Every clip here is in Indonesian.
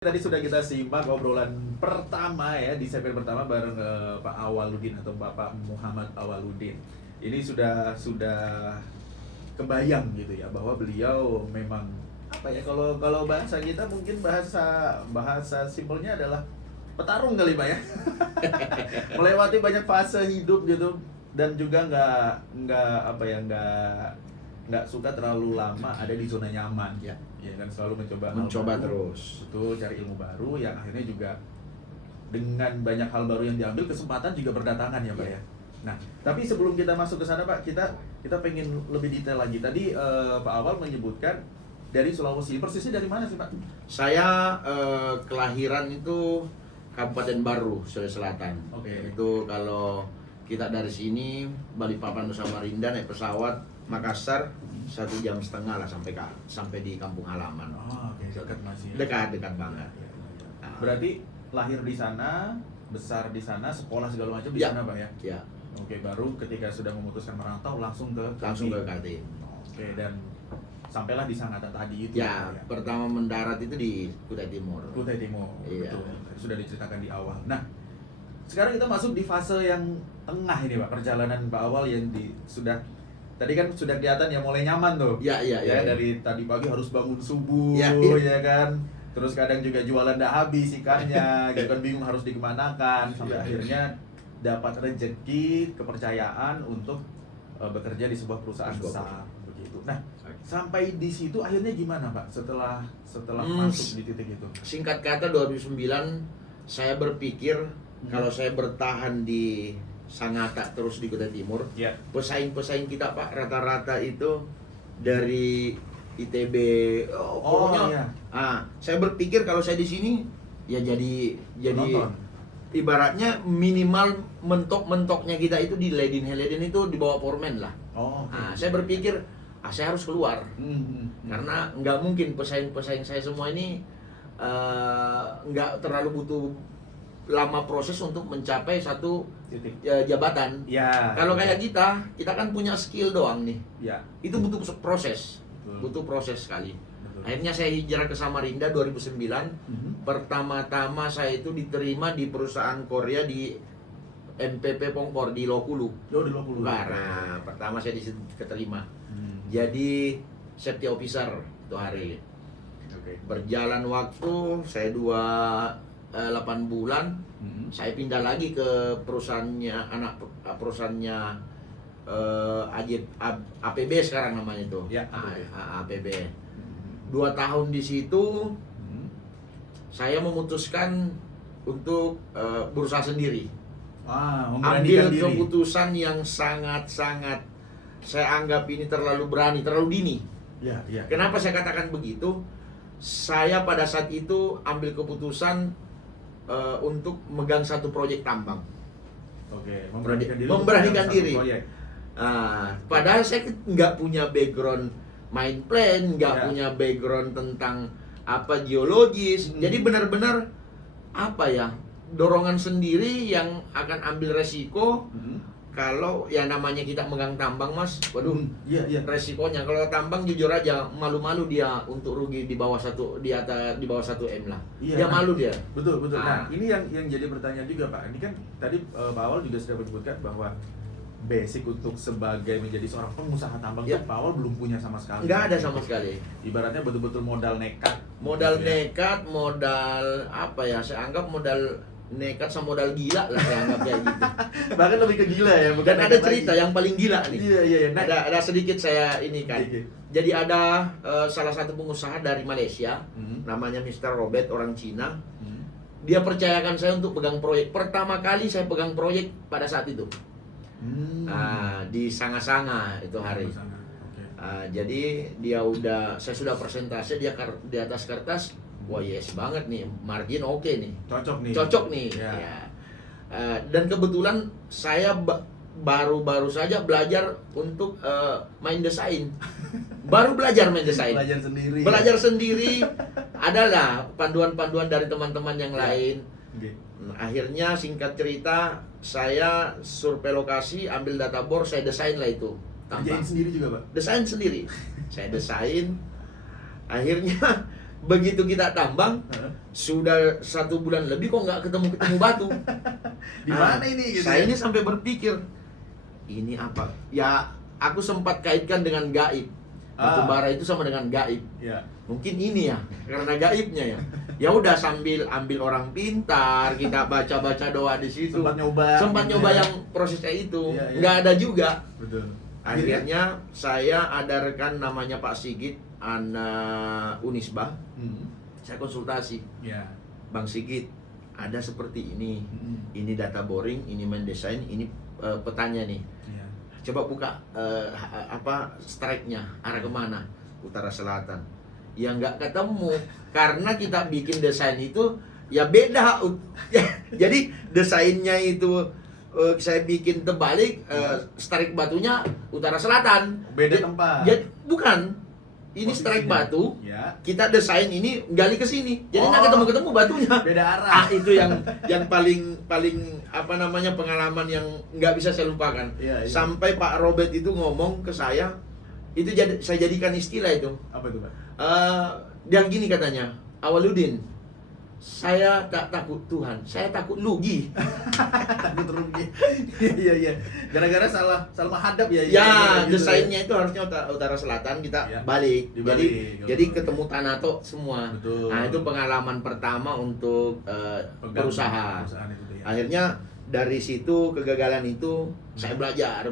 Tadi sudah kita simak obrolan pertama ya di segmen pertama bareng Pak Awaludin atau Bapak Muhammad Awaludin. Ini sudah kebayang gitu ya bahwa beliau memang apa ya, kalau bahasa kita mungkin bahasa simpelnya adalah petarung kali Pak ya. Melewati banyak fase hidup gitu dan juga nggak suka terlalu lama ada di zona nyaman Ya. Ya kan, selalu mencoba hal baru. Terus. Betul, cari ilmu baru yang akhirnya juga dengan banyak hal baru yang diambil, kesempatan juga berdatangan ya Pak ya. Nah, tapi sebelum kita masuk ke sana Pak, kita pengen lebih detail lagi. Tadi Pak Awal menyebutkan dari Sulawesi. Persisnya dari mana sih Pak? Saya kelahiran itu Kabupaten Baru, Sulawesi Selatan. Oke. Itu kalau kita dari sini Balikpapan Nusa Samarinda naik pesawat Makassar 1,5 jam lah sampai di kampung halaman. Oh, oke, dekat masih. Dekat banget. Nah, berarti lahir di sana, besar di sana, sekolah segala macam di Ya. sana Pak ya. Ya, Oke, baru ketika sudah memutuskan merantau langsung ke Kaltim. Oke, dan sampailah di Sangatta tadi itu Ya, Pak, ya. pertama mendarat itu di Kutai Timur. Kutai Timur. Iya. Betul. Sudah diceritakan di awal. Nah, sekarang kita masuk di fase yang tengah ini Pak, perjalanan Pak Awal yang tadi kan sudah kelihatan ya mulai nyaman tuh. Ya. Dari tadi pagi harus bangun subuh, Ya. ya kan. Terus kadang juga jualan nggak habis ikannya, gitu kan, bingung harus dikemanakan. Sampai Ya. akhirnya dapat rezeki, kepercayaan untuk bekerja di sebuah perusahaan besar, begitu. Nah, sampai di situ akhirnya gimana Pak? Setelah masuk di titik itu. Singkat kata 2009 saya berpikir kalau saya bertahan di Sangatta terus di Kutai Timur, Ya. pesaing-pesaing kita Pak rata-rata itu dari ITB, pokoknya. Iya. Saya berpikir kalau saya di sini ya jadi Penonton. ibaratnya minimal mentok-mentoknya kita itu di Leiden itu di bawah foreman lah. Oh. Oke. Saya berpikir saya harus keluar Hmm. karena nggak mungkin pesaing-pesaing saya semua ini nggak terlalu butuh lama proses untuk mencapai satu Titik. jabatan. Ya. Kalau kayak kita kan punya skill doang nih. Ya. Itu butuh proses, Betul. butuh proses sekali. Betul. Akhirnya saya hijrah ke Samarinda 2009. Mhm. Pertama-tama saya itu diterima di perusahaan Korea di MPP Pongpor di Lokulu. Oh, di Lokulu. Karena pertama saya diterima. Hmm. Jadi safety officer itu hari. Oke. Berjalan waktu saya 8 bulan, Mhm. saya pindah lagi ke perusahaannya APB sekarang namanya itu. Ya, APB. Mhm. 2 tahun di situ Mhm. saya memutuskan untuk berusaha sendiri. Memberanikan Ambil diri. keputusan yang sangat-sangat saya anggap ini terlalu berani, terlalu dini. Ya, ya. Kenapa saya katakan begitu? Saya pada saat itu ambil keputusan untuk megang satu proyek tambang. Oke, Memberanikan untuk diri. satu proyek. Padahal saya nggak punya background main plan, nggak Ya. punya background tentang apa geologis. Hmm. Jadi benar-benar apa ya, dorongan sendiri yang akan ambil resiko. Mhm. Kalau ya namanya kita megang tambang Mas, waduh, Iya, iya. resikonya kalau tambang jujur aja malu-malu dia untuk rugi di bawah 1 M lah. Iya, Dia nah. malu dia. Betul, betul. Nah, Ah. ini yang jadi pertanyaan juga Pak. Ini kan tadi Pak Awal juga sudah menyebutkan bahwa basic untuk sebagai menjadi seorang pengusaha tambang Ya. itu Pak Awal belum punya sama sekali. Nggak ada sama sekali. Ibaratnya betul-betul modal nekat. Modal Gitu ya. nekat, modal apa ya? Saya anggap modal nekat sama modal gila lah saya anggap kayak gitu. Bahkan lebih ke gila ya, bukan Dan ada nekat cerita lagi. yang paling gila nih. Iya, iya, iya. Nah, Ada sedikit saya ini kan. Iya, iya. Jadi ada salah satu pengusaha dari Malaysia, Mhm. namanya Mr. Robert, orang Cina. Mhm. Dia percayakan saya untuk pegang proyek. Pertama kali saya pegang proyek pada saat itu. Hmm. Di Sanga-Sanga itu hari. Sana. Oke. Jadi saya sudah presentasi di atas kertas. Wah yes banget nih, margin oke nih, Cocok nih. Ya. Ya. Dan kebetulan saya baru saja belajar untuk main desain. Baru belajar main desain. Belajar sendiri. Belajar sendiri. Adalah panduan-panduan dari teman-teman yang Ya. lain. Oke. Akhirnya singkat cerita saya survei lokasi, ambil data bor, saya desain lah itu Kerjain sendiri juga Pak? desain sendiri. Saya desain. Akhirnya begitu kita tambang sudah 1 bulan lebih kok nggak ketemu batu. Di mana ini gitu Saya ya? ini sampai berpikir ini apa? Ya aku sempat kaitkan dengan gaib. Batu bara itu sama dengan gaib. Ya. Mungkin ini ya karena gaibnya ya. Ya udah sambil ambil orang pintar, kita baca doa di situ. Sempat nyoba gitu nyoba ya. yang prosesnya itu, Iya, iya. nggak ada juga. Betul. Akhirnya saya ada rekan namanya Pak Sigit, anak Unisba. Saya konsultasi, Ya. Bang Sigit, ada seperti ini. Hmm. Ini data boring, ini main desain, ini petanya nih. Ya. Coba buka strike-nya, arah kemana? Utara selatan. Ya nggak ketemu, karena kita bikin desain itu ya beda. Jadi desainnya itu saya bikin terbalik, strike batunya utara selatan. Beda tempat. Jadi bukan. Ini Posisinya. strike batu, Ya. kita desain ini gali ke sini. Jadi Oh. nggak ketemu batunya. Beda arah. Itu yang paling pengalaman yang nggak bisa saya lupakan. Iya, iya. Sampai Pak Robert itu ngomong ke saya, itu saya jadikan istilah itu. Apa itu, Pak? Dia gini katanya, Awaludin, saya tak takut Tuhan, saya takut lugi. Takut rugi. Iya, iya. Gara-gara salah menghadap ya. Ya, gitu desainnya itu harusnya utara selatan, kita Ya, balik. dibalik. Jadi ketemu Tanato semua. Betul. Nah, itu pengalaman pertama untuk Pegang berusaha. perusahaan itu tuh ya. Akhirnya dari situ kegagalan itu saya belajar.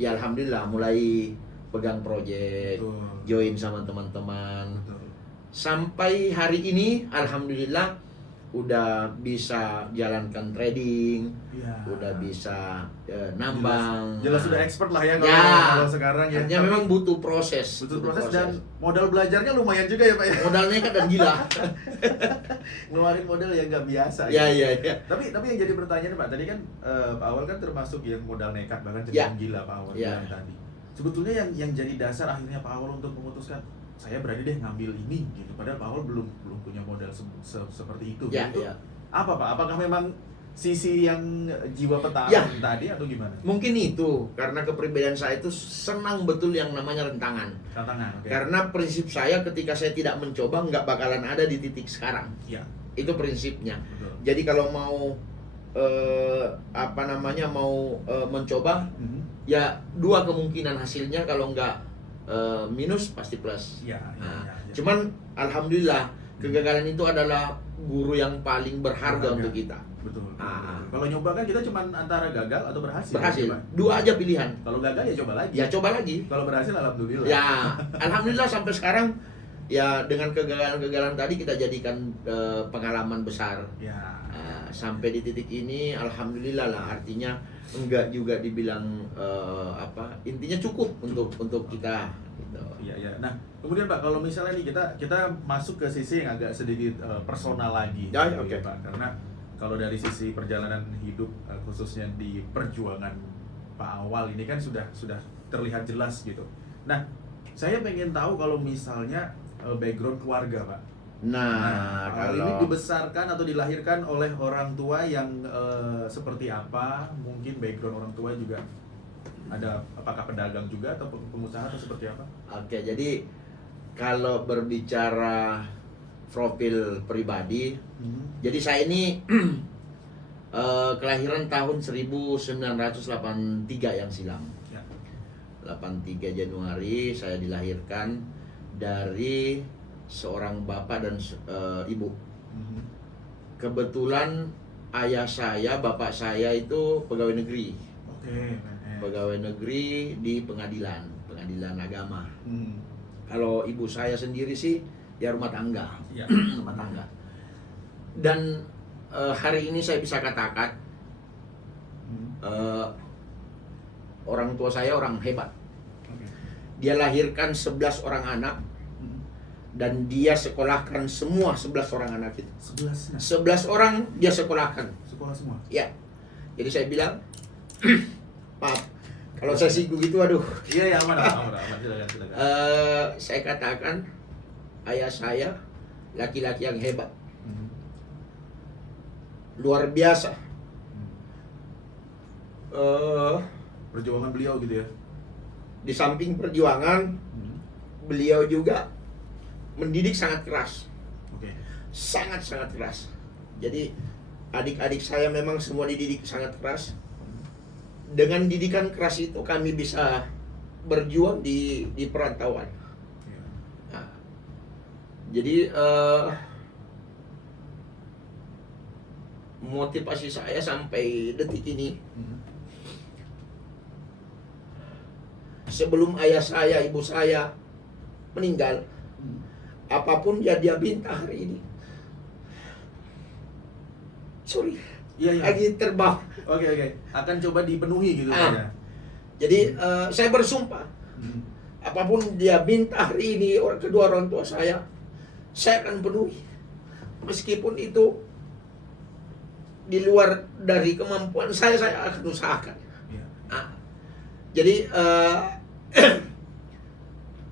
Ya alhamdulillah mulai pegang proyek, Betul. join sama teman-teman. Betul. Sampai hari ini alhamdulillah udah bisa jalankan trading, Iya. udah bisa nambang. Jelas sudah expert lah ya kalau, Ya. kalau sekarang ya. Artinya Tapi memang butuh proses. butuh proses dan modal belajarnya lumayan juga ya, Pak ya. modal nekat dan gila. Ngeluarin modal yang nggak biasa. Ya, gitu. ya. Tapi yang jadi pertanyaan Pak, tadi kan Pak Awal kan termasuk yang modal nekat bahkan Ya. cenderung gila Pak Awal Ya. bilang tadi. Sebetulnya yang jadi dasar akhirnya Pak Awal untuk memutuskan saya berani deh ngambil ini gitu. Padahal Pak Awal belum punya modal seperti itu. Ya, Itu ya. apa Pak? Apakah memang sisi yang jiwa petani Ya. tadi atau gimana? Mungkin itu karena kepribadian saya itu senang betul yang namanya rentangan. Tantangan, oke. Karena prinsip saya ketika saya tidak mencoba nggak bakalan ada di titik sekarang. Ya, Itu prinsipnya. betul. Jadi kalau mau mencoba, Mhm. ya 2 kemungkinan hasilnya, kalau nggak minus pasti plus. Ya, ya, Nah, ya, ya. cuman alhamdulillah kegagalan itu adalah guru yang paling berharga Berharga. untuk kita. Betul. Ah. Kalau nyoba kan kita cuma antara gagal atau berhasil. Berhasil. Pak. 2 aja pilihan. Kalau gagal ya coba lagi. Ya coba lagi. Kalau berhasil alhamdulillah. Ya, alhamdulillah sampai sekarang ya dengan kegagalan-kegagalan tadi kita jadikan pengalaman besar. Ya. Sampai di titik ini alhamdulillah lah, artinya enggak juga dibilang intinya cukup untuk kita gitu. Iya, iya. Nah, kemudian Pak, kalau misalnya nih kita masuk ke sisi yang agak sedikit personal lagi. Ya, gitu oke. Pak. Karena kalau dari sisi perjalanan hidup khususnya di perjuangan Pak Awal ini kan sudah terlihat jelas gitu. Nah, saya pengen tahu kalau misalnya background keluarga, Pak. Nah, Pak Awal ini kalau dibesarkan atau dilahirkan oleh orang tua yang seperti apa? Mungkin background orang tua juga ada, apakah pedagang juga atau pengusaha atau seperti apa? Oke, jadi kalau berbicara profil pribadi, jadi saya ini kelahiran tahun 1983 yang silam. Ya. 83 Januari saya dilahirkan dari seorang bapak dan ibu. Mhm. Kebetulan ayah saya, bapak saya itu pegawai negeri. Oke. Pegawai negeri di pengadilan agama. Hmm. Kalau ibu saya sendiri sih ya rumah tangga. Ya. Rumah tangga. Dan hari ini saya bisa katakan orang tua saya orang hebat. Oke. Dia lahirkan 11 orang anak dan dia sekolahkan semua 11 orang anak itu. 11 nah. 11 orang dia sekolahkan. Sekolah semua. Ya. Jadi saya bilang, maaf, kalau saya singgung gitu, aduh. Iya, ya, aman. Silakan. Saya katakan ayah saya laki-laki yang hebat, luar biasa. Perjuangan beliau gitu ya. Di samping perjuangan, beliau juga mendidik sangat keras. Oke. Sangat-sangat keras. Jadi adik-adik saya memang semua dididik sangat keras. Dengan didikan keras itu kami bisa berjuang di perantauan. Iya. Nah, jadi motivasi saya sampai detik ini, sebelum ayah saya, ibu saya meninggal, apapun yang dia minta hari ini, sorry, Iya, iya. lagi terbawa. Oke, akan coba dipenuhi gitu ya. Jadi saya bersumpah, apapun dia minta hari ini kedua orang tua saya akan penuhi, meskipun itu di luar dari kemampuan saya akan usahakan. Iya. Nah, jadi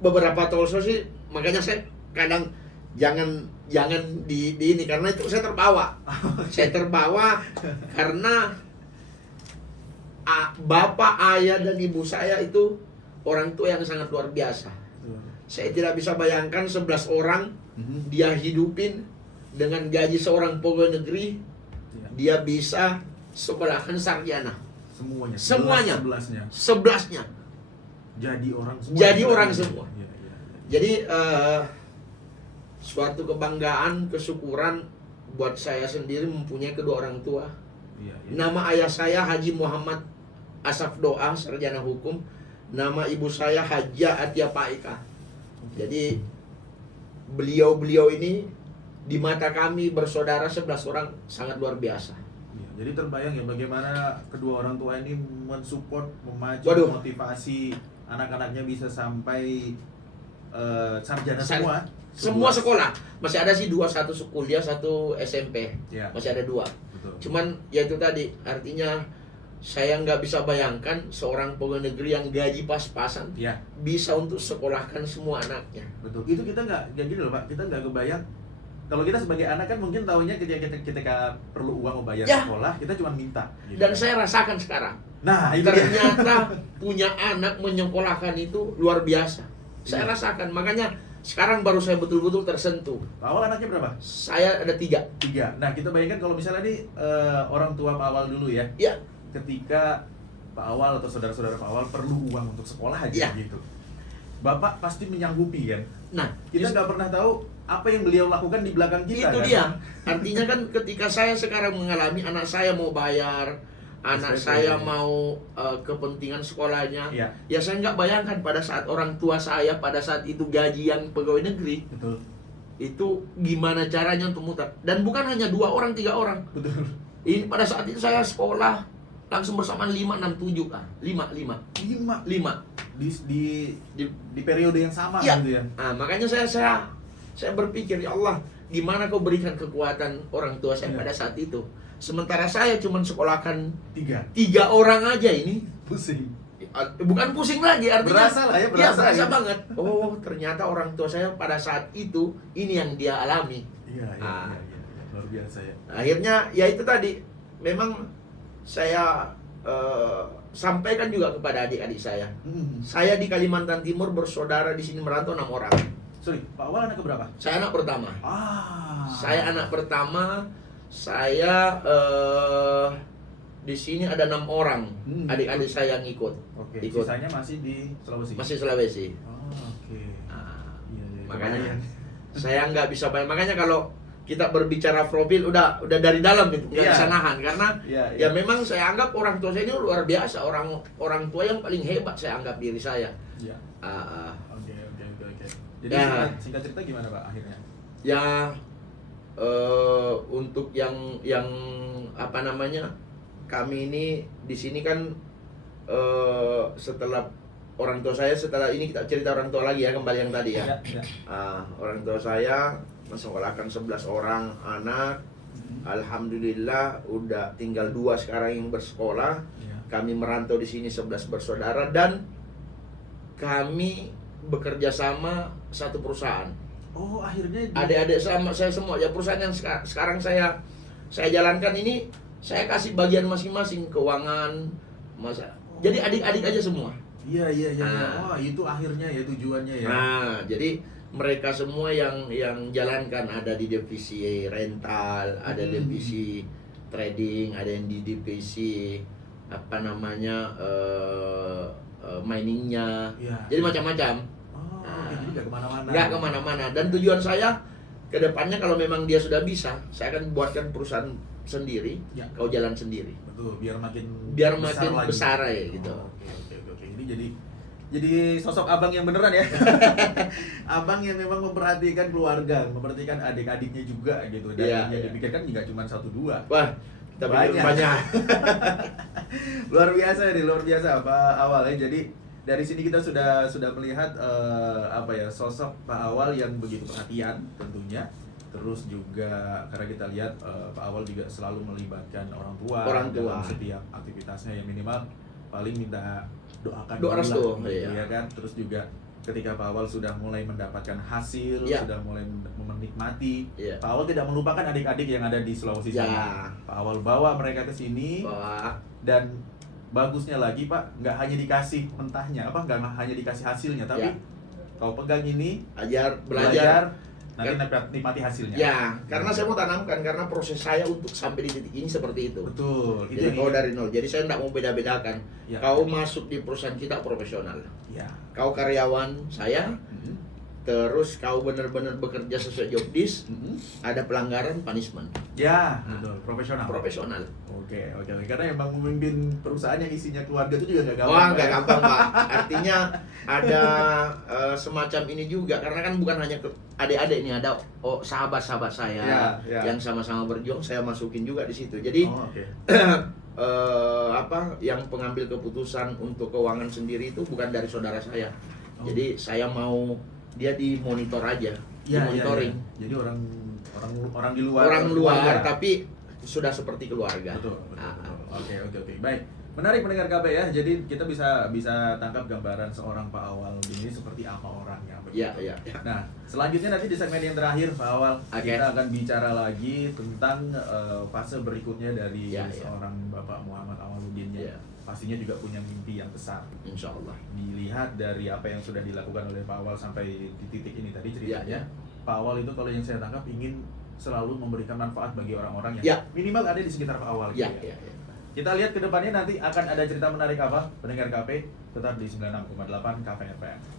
beberapa talkshow sih, makanya saya kadang jangan di ini, karena itu saya terbawa. Saya terbawa karena bapak, ayah, dan ibu saya itu orang tua yang sangat luar biasa. Saya tidak bisa bayangkan 11 orang dia hidupin dengan gaji seorang pegawai negeri. Dia bisa sekolahkan sarjana. Semuanya. 11-nya. Jadi orang semua. Jadi orang semua. Iya. Jadi suatu kebanggaan, kesyukuran buat saya sendiri mempunyai kedua orang tua. Iya. Nama ayah saya Haji Muhammad Asaf Doa, sarjana hukum. Nama ibu saya Haja Atia Paika. Jadi beliau-beliau ini di mata kami bersaudara 11 orang sangat luar biasa. Iya, jadi terbayang ya bagaimana kedua orang tua ini mensupport, memacu, Waduh. motivasi anak-anaknya bisa sampai sarjana semua. Semua sekolah. Masih ada sih 2, satu kuliah, 1 SMP. Ya. Masih ada 2. Betul. Cuman ya itu tadi, artinya saya nggak bisa bayangkan seorang pegawai negeri yang gaji pas-pasan Ya. bisa untuk sekolahkan semua anaknya. Betul. Itu kita nggak gini loh Pak, kita nggak kebayang. Kalau kita sebagai anak kan mungkin tahunya ketika perlu uang mau bayar Ya. sekolah, kita cuma minta. Gitu Dan kan. saya rasakan sekarang. Nah, itu dia. Ternyata punya anak menyekolahkan itu luar biasa. Saya Iya. rasakan, makanya sekarang baru saya betul-betul tersentuh. Awal anaknya berapa? Saya ada 3. 3. Nah, kita bayangkan kalau misalnya nih orang tua Pak Awal dulu ya. Ya, Ketika Pak Awal atau saudara-saudara Pak Awal perlu uang untuk sekolah aja Ya. gitu. Bapak pasti menyanggupi kan? nah Kita nggak pernah tahu apa yang beliau lakukan di belakang kita itu kan? dia. Artinya kan ketika saya sekarang mengalami anak saya mau bayar, anak SPP. saya mau kepentingan sekolahnya, Iya. ya saya nggak bayangkan pada saat orang tua saya pada saat itu gaji yang pegawai negeri Betul. itu gimana caranya untuk mutar. Dan bukan hanya 2 orang, 3 orang. Betul. Ini pada saat itu saya sekolah langsung bersamaan 5, 6, 7 kan. 5. 5 di periode yang sama Iya. gitu ya. Nah, makanya saya berpikir, ya Allah, gimana kau berikan kekuatan orang tua saya Iya. pada saat itu. Sementara saya cuma sekolahkan 3. 3 orang aja ini. Pusing. Bukan pusing lagi, artinya Berasa lah ya, iya, berasa berasa ya. banget. Oh, ternyata orang tua saya pada saat itu ini yang dia alami. Iya. Ah. Luar biasa ya. Akhirnya ya itu tadi, memang saya sampaikan juga kepada adik-adik saya. Saya di Kalimantan Timur bersaudara di sini merantau 6 orang. Sorry, Pak Awal anak keberapa? Saya anak pertama. Saya anak pertama. Saya di sini ada 6 orang adik-adik saya yang ikut. Oke. Ikut. Sisanya masih di Sulawesi. Masih Sulawesi. Oh, oke. Nah, Iya. makanya Kebayang. saya nggak bisa bayang. Makanya kalau kita berbicara profil udah dari dalam itu nggak Iya. bisa nahan, karena Iya. ya memang saya anggap orang tua saya ini luar biasa, orang tua yang paling hebat saya anggap diri saya. Iya. Oke. Jadi Ya. singkat cerita gimana Pak akhirnya? Ya untuk yang apa namanya, kami ini di sini kan setelah orang tua saya, setelah ini kita cerita orang tua lagi ya, kembali yang tadi ya. Iya. Orang tua saya mensekolahkan 11 orang anak. Alhamdulillah udah tinggal 2 sekarang yang bersekolah. Iya. Kami merantau di sini 11 bersaudara dan kami bekerja sama satu perusahaan. Oh, akhirnya Adik-adik sama saya semua ya, perusahaan yang sekarang saya jalankan ini saya kasih bagian masing-masing, keuangan, masa. Jadi adik-adik aja semua. Iya. Nah. Oh, itu akhirnya ya tujuannya ya. Nah, jadi mereka semua yang jalankan, ada di divisi rental, ada divisi trading, ada yang di divisi apa namanya miningnya, Iya. jadi macam-macam. Oh, jadi nggak kemana-mana. Nggak kemana-mana. Dan tujuan saya ke depannya kalau memang dia sudah bisa, saya akan buatkan perusahaan sendiri, Ya. kau jalan sendiri. Betul, biar makin Makin lagi. besar ya gitu. Oh, oke. Ini jadi sosok abang yang beneran ya. Abang yang memang memperhatikan keluarga, memperhatikan adik-adiknya juga gitu. Dan Iya, yang iya. dipikirkan nggak cuma 1-2. Wah, kita bikin banyak. Luar biasa nih, luar biasa Pak Awal ya. Jadi dari sini kita sudah melihat apa ya, sosok Pak Awal yang begitu perhatian tentunya. Terus juga karena kita lihat Pak Awal juga selalu melibatkan orang tua dalam setiap aktivitasnya, yang minimal paling minta doakan Doa dulu restu, lah, gitu iya. ya kan. Terus juga ketika Pak Awal sudah mulai mendapatkan hasil, Iya. sudah mulai menikmati, Iya. Pak Awal tidak melupakan adik-adik yang ada di Sulawesi Ya. sana. Pak Awal bawa mereka ke sini. Wah, Dan bagusnya lagi Pak, nggak hanya dikasih mentahnya, nggak hanya dikasih hasilnya, tapi Ya. kau pegang ini, belajar. nanti nikmati hasilnya. Ya, karena saya mau tanamkan, karena proses saya untuk sampai di titik ini seperti itu. Betul. Jadi kau dari nol. Jadi saya tidak mau beda-bedakan. Ya. Kau masuk di perusahaan kita profesional. Ya. Kau karyawan saya, Mhm. terus kau benar-benar bekerja sesuai job desk, Mhm. ada pelanggaran, punishment. Ya, betul. Profesional. Profesional. Oke. Karena emang memimpin perusahaan yang isinya keluarga itu juga nggak gampang. Wah, Pak, nggak ya. gampang, Pak. Artinya ada semacam ini juga, karena kan bukan hanya adik-adik ini, ada sahabat-sahabat saya Ya. yang sama-sama berjuang, saya masukin juga di situ. Jadi Oh, oke. yang pengambil keputusan untuk keuangan sendiri itu bukan dari saudara saya. Oh. Jadi saya mau dia dimonitor aja, Ya, dimonitoring. ya. Jadi orang di luar. Orang luar keluarga. tapi sudah seperti keluarga. Betul. Ah, Oke. Baik. Menarik mendengar KP ya. Jadi kita bisa tangkap gambaran seorang Pak Awal ini seperti apa orangnya. Iya. Nah, selanjutnya nanti di segmen yang terakhir Pak Awal, Oke. kita akan bicara lagi tentang fase berikutnya dari Ya. seorang Bapak Muhammad Awaludin Ya. yang pastinya juga punya mimpi yang besar. Insya Allah. Dilihat dari apa yang sudah dilakukan oleh Pak Awal sampai di titik ini tadi ceritanya, Ya. Pak Awal itu kalau yang saya tangkap ingin selalu memberikan manfaat bagi orang-orang yang Ya. minimal ada di sekitar Pak Awal. Ya. Gitu ya. Kita lihat ke depannya nanti akan ada cerita menarik apa, pendengar KP, tetap di 96,8 KPFM.